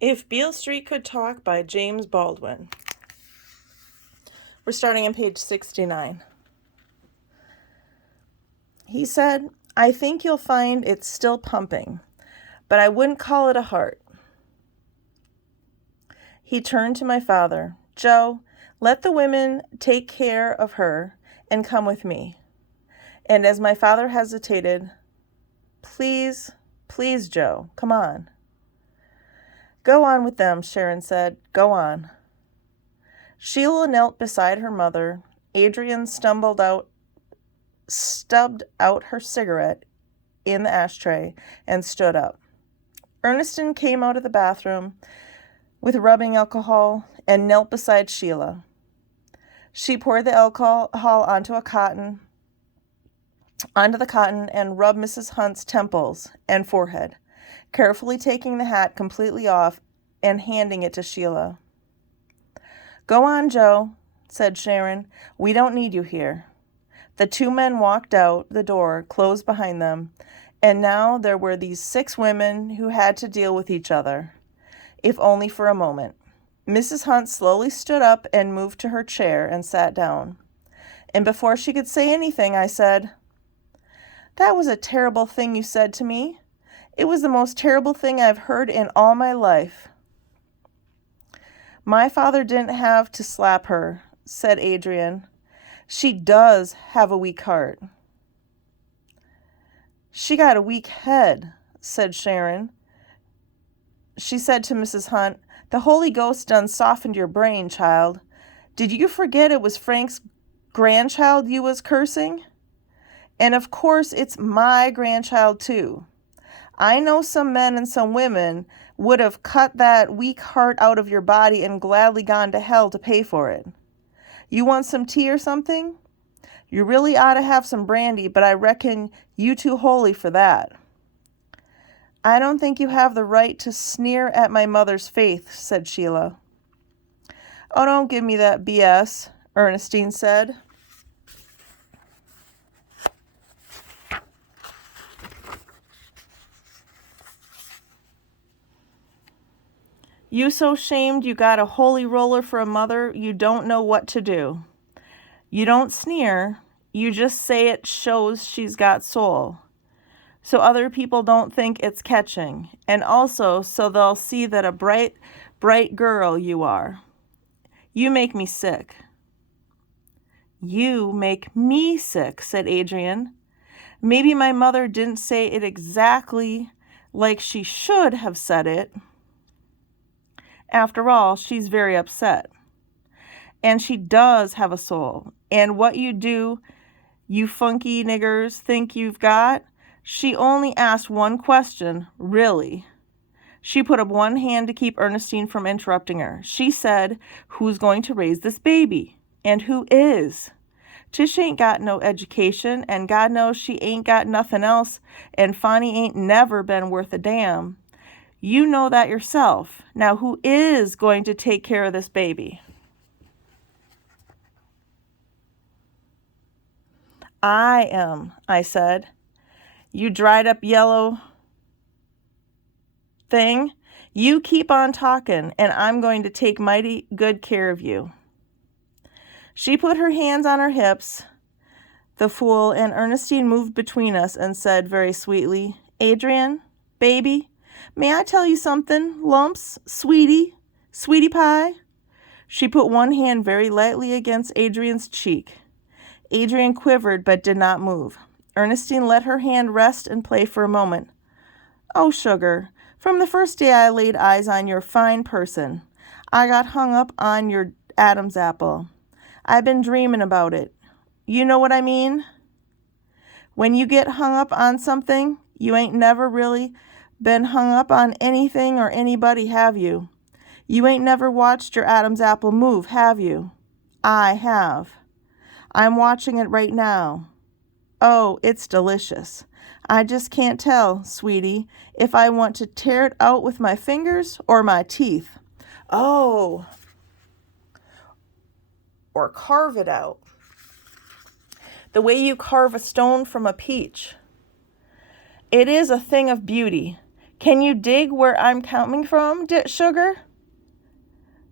If Beale Street Could Talk by James Baldwin. We're starting on page 69. He said, "I think you'll find it's still pumping, but I wouldn't call it a heart." He turned to my father. "Joe, let the women take care of her and come with me." And as my father hesitated, "Please, please, Joe, come on." "Go on with them," Sharon said. "Go on." Sheila knelt beside her mother. Adrian stubbed out her cigarette in the ashtray and stood up. Ernestine came out of the bathroom with rubbing alcohol and knelt beside Sheila. She poured the alcohol onto the cotton and rubbed Mrs. Hunt's temples and forehead, carefully taking the hat completely off and handing it to Sheila. "Go on, Joe," said Sharon. "We don't need you here." The two men walked out, the door closed behind them, and now there were these 6 women who had to deal with each other, if only for a moment. Mrs. Hunt slowly stood up and moved to her chair and sat down. And before she could say anything, I said, "That was a terrible thing you said to me. It was the most terrible thing I've heard in all my life." "My father didn't have to slap her," said Adrian. "She does have a weak heart." "She got a weak head," said Sharon. She said to Mrs. Hunt, "The Holy Ghost done softened your brain, child. Did you forget it was Frank's grandchild you was cursing? And of course it's my grandchild too. I know some men and some women would have cut that weak heart out of your body and gladly gone to hell to pay for it. You want some tea or something? You really ought to have some brandy, but I reckon you too holy for that." "I don't think you have the right to sneer at my mother's faith," said Sheila. "Oh, don't give me that BS, Ernestine said. "You so shamed you got a holy roller for a mother you don't know what to do. You don't sneer, you just say it shows she's got soul. So other people don't think it's catching, and also so they'll see that a bright, bright girl you are. You make me sick." "You make me sick," said Adrian. "Maybe my mother didn't say it exactly like she should have said it. After all, she's very upset. And she does have a soul. And what you funky niggers think you've got? She only asked one question, really." She put up one hand to keep Ernestine from interrupting her. She said, "Who's going to raise this baby? And who is? Tish ain't got no education, and God knows she ain't got nothing else, and Fonny ain't never been worth a damn. You know that yourself. Now who is going to take care of this baby?" "I am," I said. "You dried up yellow thing. You keep on talking, and I'm going to take mighty good care of you." She put her hands on her hips, the fool, and Ernestine moved between us and said very sweetly, "Adrian, baby, may I tell you something, lumps, sweetie pie?" She put one hand very lightly against Adrian's cheek. Adrian quivered but did not move. Ernestine let her hand rest and play for a moment. "Oh, sugar, from the first day I laid eyes on your fine person, I got hung up on your Adam's apple. I've been dreaming about it. You know what I mean? When you get hung up on something, you ain't never really been hung up on anything or anybody, have you? You ain't never watched your Adam's apple move, have you? I have. I'm watching it right now. Oh, it's delicious. I just can't tell, sweetie, if I want to tear it out with my fingers or my teeth. Oh, or carve it out. The way you carve a stone from a peach. It is a thing of beauty. Can you dig where I'm coming from, sugar?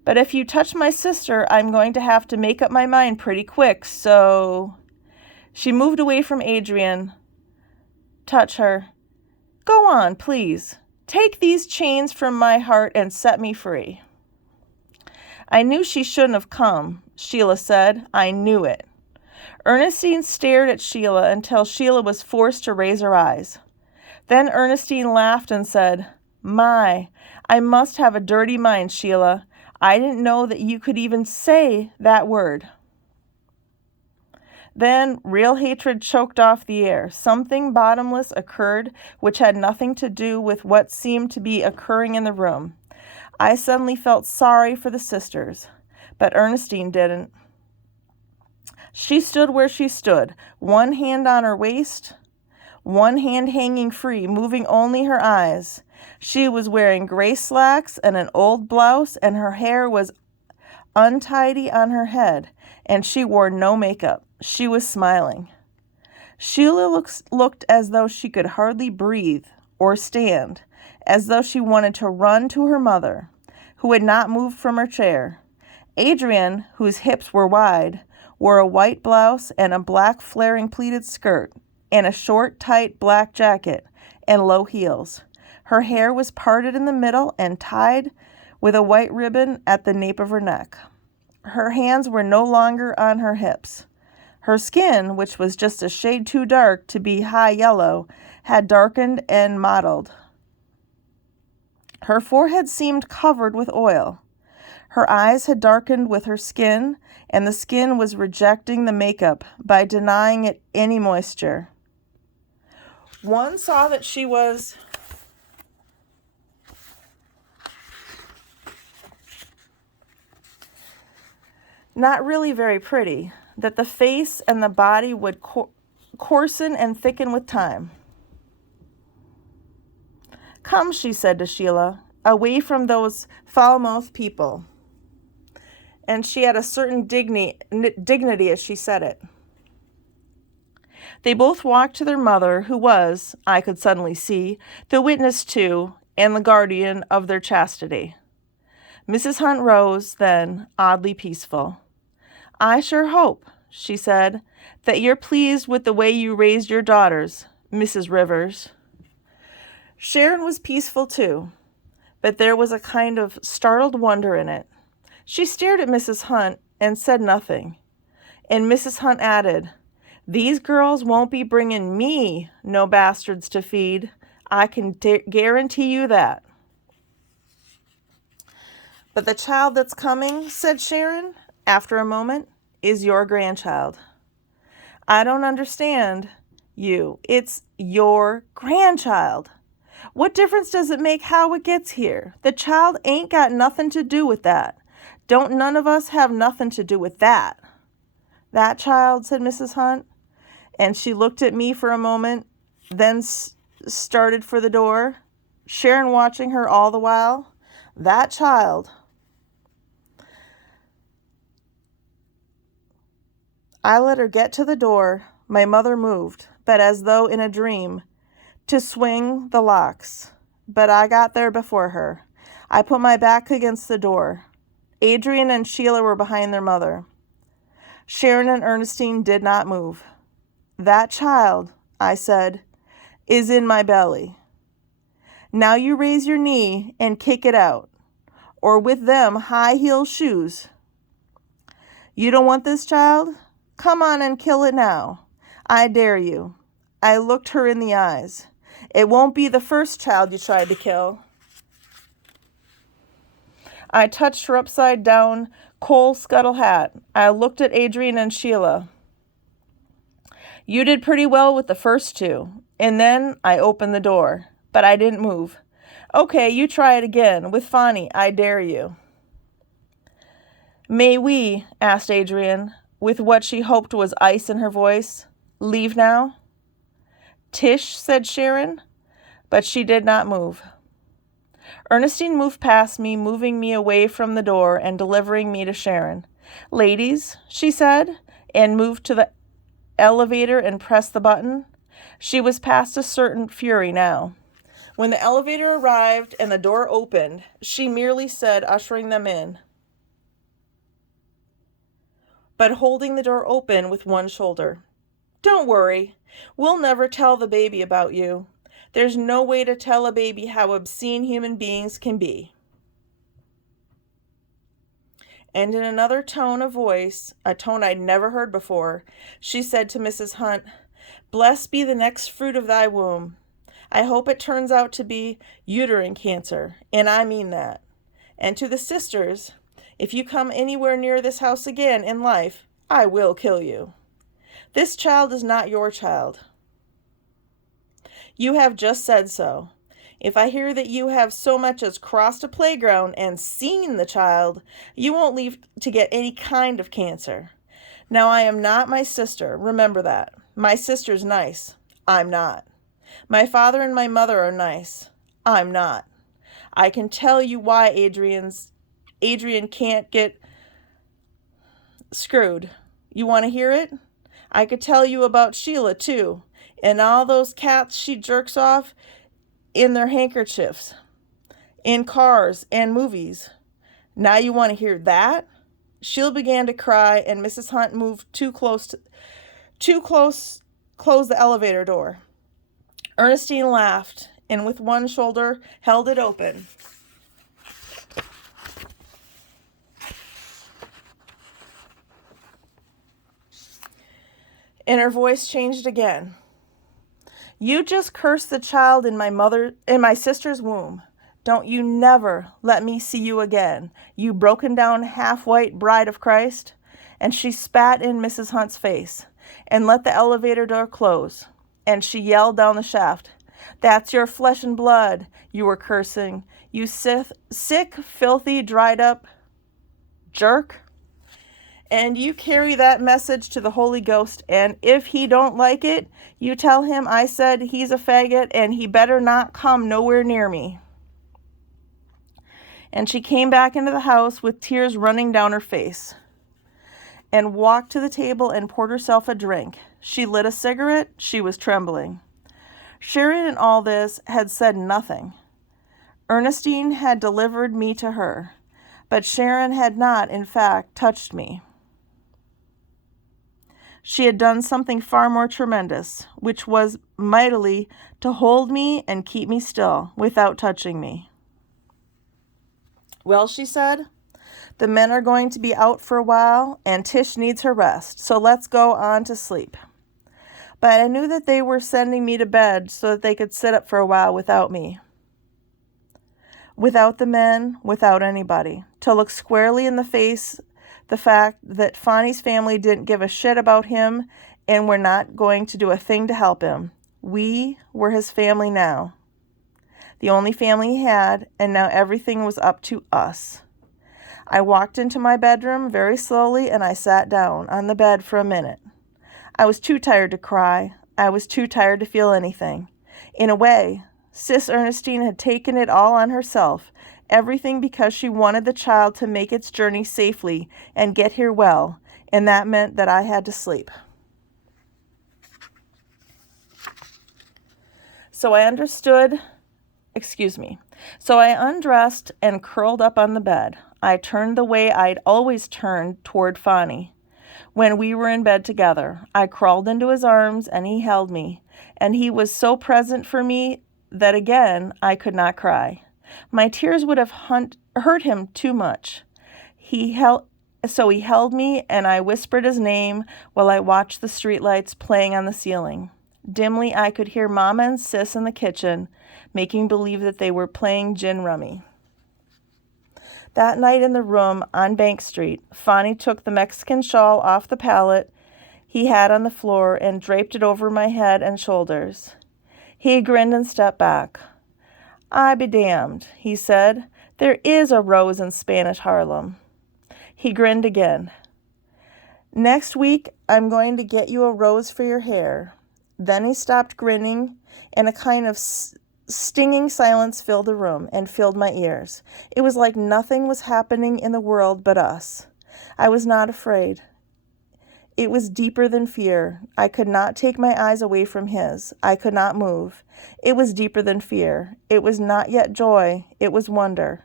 But if you touch my sister, I'm going to have to make up my mind pretty quick, so... She moved away from Adrian. Touch her. Go on, please. Take these chains from my heart and set me free. I knew she shouldn't have come, Sheila said. I knew it. Ernestine stared at Sheila until Sheila was forced to raise her eyes. Then Ernestine laughed and said, My, I must have a dirty mind, Sheila. I didn't know that you could even say that word. Then real hatred choked off the air. Something bottomless occurred which had nothing to do with what seemed to be occurring in the room. I suddenly felt sorry for the sisters, but Ernestine didn't. She stood where she stood, one hand on her waist, one hand hanging free, moving only her eyes. She was wearing gray slacks and an old blouse, and her hair was untidy on her head, and she wore no makeup. She was smiling. Sheila looked as though she could hardly breathe or stand, as though she wanted to run to her mother, who had not moved from her chair. Adrian, whose hips were wide, wore a white blouse and a black flaring pleated skirt, and a short, tight black jacket and low heels. Her hair was parted in the middle and tied with a white ribbon at the nape of her neck. Her hands were no longer on her hips. Her skin, which was just a shade too dark to be high yellow, had darkened and mottled. Her forehead seemed covered with oil. Her eyes had darkened with her skin, and the skin was rejecting the makeup by denying it any moisture. One saw that she was not really very pretty, that the face and the body would coarsen and thicken with time. Come, she said to Sheila, away from those foul-mouthed people. And she had a certain dignity as she said it. They both walked to their mother, who was, I could suddenly see, the witness to and the guardian of their chastity. Mrs. Hunt rose, then, oddly peaceful. I sure hope, she said, that you're pleased with the way you raised your daughters, Mrs. Rivers. Sharon was peaceful too, but there was a kind of startled wonder in it. She stared at Mrs. Hunt and said nothing, and Mrs. Hunt added, These girls won't be bringing me no bastards to feed. I can guarantee you that. But the child that's coming, said Sharon, after a moment, is your grandchild. I don't understand you. It's your grandchild. What difference does it make how it gets here? The child ain't got nothing to do with that. Don't none of us have nothing to do with that. That child, said Mrs. Hunt, and she looked at me for a moment, then started for the door, Sharon watching her all the while. That child. I let her get to the door. My mother moved, but as though in a dream, to swing the locks. But I got there before her. I put my back against the door. Adrian and Sheila were behind their mother. Sharon and Ernestine did not move. That child, I said, is in my belly. Now you raise your knee and kick it out, or with them high-heel shoes. You don't want this child? Come on and kill it now. I dare you. I looked her in the eyes. It won't be the first child you tried to kill. I touched her upside-down coal scuttle hat. I looked at Adrian and Sheila. You did pretty well with the first two. And then I opened the door, but I didn't move. Okay, you try it again. With Fonny, I dare you. May we, asked Adrian, with what she hoped was ice in her voice, leave now? Tish, said Sharon, but she did not move. Ernestine moved past me, moving me away from the door and delivering me to Sharon. Ladies, she said, and moved to the elevator and pressed the button. She was past a certain fury now. When the elevator arrived and the door opened, she merely said, ushering them in, but holding the door open with one shoulder, "Don't worry. We'll never tell the baby about you. There's no way to tell a baby how obscene human beings can be." And in another tone of voice, a tone I'd never heard before, she said to Mrs. Hunt, "Blessed be the next fruit of thy womb. I hope it turns out to be uterine cancer, and I mean that. And to the sisters, if you come anywhere near this house again in life, I will kill you. This child is not your child. You have just said so. If I hear that you have so much as crossed a playground and seen the child, you won't leave to get any kind of cancer. Now, I am not my sister. Remember that. My sister's nice. I'm not. My father and my mother are nice. I'm not. I can tell you why Adrian can't get screwed. You want to hear it? I could tell you about Sheila, too, and all those cats she jerks off in their handkerchiefs, in cars and movies. Now you want to hear that?" Sheila began to cry, and Mrs. Hunt moved too close, closed the elevator door. Ernestine laughed, and with one shoulder held it open. And her voice changed again. "You just cursed the child in my sister's womb. Don't you never let me see you again, you broken down half-white bride of Christ." And she spat in Mrs. Hunt's face and let the elevator door close. And she yelled down the shaft, "That's your flesh and blood you were cursing, you sick, filthy, dried up jerk. And you carry that message to the Holy Ghost, and if he don't like it, you tell him I said he's a faggot and he better not come nowhere near me." And she came back into the house with tears running down her face and walked to the table and poured herself a drink. She lit a cigarette. She was trembling. Sharon in all this had said nothing. Ernestine had delivered me to her, but Sharon had not, in fact, touched me. She had done something far more tremendous, which was mightily to hold me and keep me still without touching me. "Well," she said, "the men are going to be out for a while, and Tish needs her rest, so let's go on to sleep." But I knew that they were sending me to bed so that they could sit up for a while without me. Without the men, without anybody, to look squarely in the face the fact that Fonny's family didn't give a shit about him and were not going to do a thing to help him. We were his family now, the only family he had, and now everything was up to us. I walked into my bedroom very slowly, and I sat down on the bed for a minute. I was too tired to cry. I was too tired to feel anything. In a way, Sis Ernestine had taken it all on herself, everything because she wanted the child to make its journey safely and get here well, and that meant that I had to sleep. So I undressed and curled up on the bed. I turned the way I'd always turned toward Fonny. When we were in bed together, I crawled into his arms and he held me, and he was so present for me that again I could not cry. My tears would have hurt him too much. So he held me, and I whispered his name while I watched the streetlights playing on the ceiling. Dimly I could hear Mama and Sis in the kitchen, making believe that they were playing gin rummy. That night in the room on Bank Street, Fonny took the Mexican shawl off the pallet he had on the floor and draped it over my head and shoulders. He grinned and stepped back. "I be damned," he said. "There is a rose in Spanish Harlem." He grinned again. "Next week, I'm going to get you a rose for your hair." Then he stopped grinning, and a kind of stinging silence filled the room and filled my ears. It was like nothing was happening in the world but us. I was not afraid. It was deeper than fear. I could not take my eyes away from his. I could not move. It was deeper than fear. It was not yet joy. It was wonder.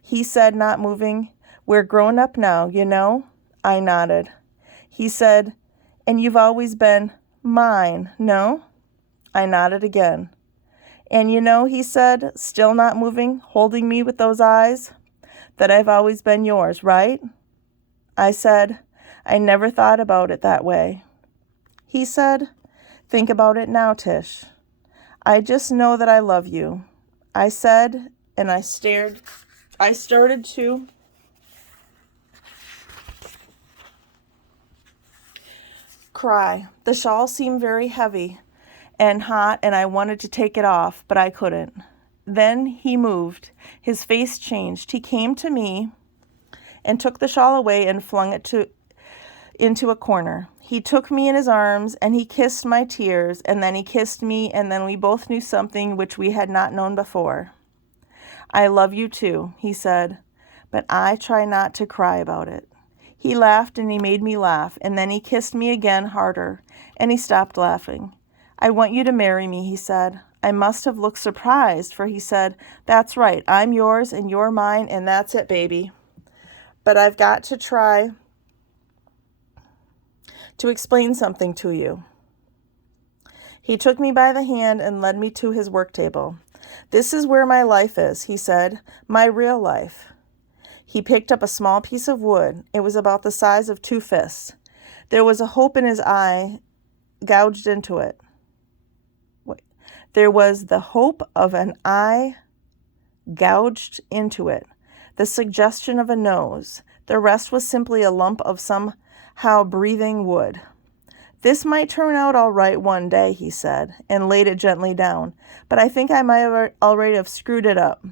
He said, not moving, "We're grown up now, you know?" I nodded. He said, "And you've always been mine, no?" I nodded again. "And you know," he said, still not moving, holding me with those eyes, "that I've always been yours, right?" I said, "I never thought about it that way." He said, "Think about it now, Tish. I just know that I love you." I said, and I started to cry. The shawl seemed very heavy and hot, and I wanted to take it off, but I couldn't. Then he moved. His face changed. He came to me and took the shawl away and flung it into a corner. He took me in his arms, and he kissed my tears, and then he kissed me, and then we both knew something which we had not known before. "I love you too," he said, "but I try not to cry about it." He laughed, and he made me laugh, and then he kissed me again harder, and he stopped laughing. "I want you to marry me," he said. I must have looked surprised, for he said, "That's right, I'm yours, and you're mine, and that's it, baby. But I've got to try to explain something to you." He took me by the hand and led me to his work table. "This is where my life is," he said, "my real life." He picked up a small piece of wood. It was about the size of 2 fists. There was a hope in his eye gouged into it. There was the hope of an eye gouged into it, the suggestion of a nose. The rest was simply a lump of somehow breathing wood. "This might turn out all right one day," he said, and laid it gently down, "but I think I might already have screwed it up."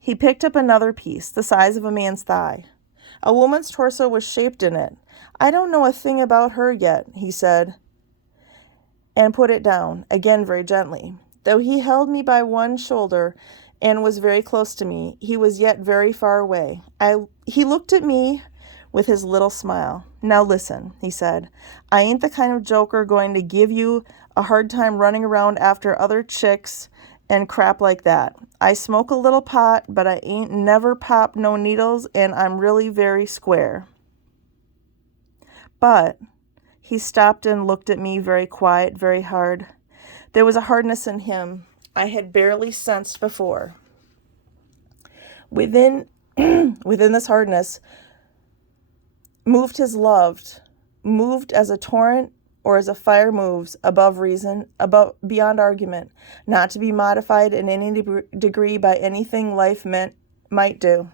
He picked up another piece, the size of a man's thigh. A woman's torso was shaped in it. "I don't know a thing about her yet," he said, and put it down, again very gently. Though he held me by one shoulder and was very close to me, he was yet very far away. He looked at me with his little smile. "Now listen," he said. "I ain't the kind of joker going to give you a hard time running around after other chicks and crap like that. I smoke a little pot, but I ain't never popped no needles, and I'm really very square. But," he stopped and looked at me very quiet, very hard. There was a hardness in him I had barely sensed before. Within this hardness moved his love, moved as a torrent or as a fire moves, above reason, beyond argument, not to be modified in any degree by anything life might do.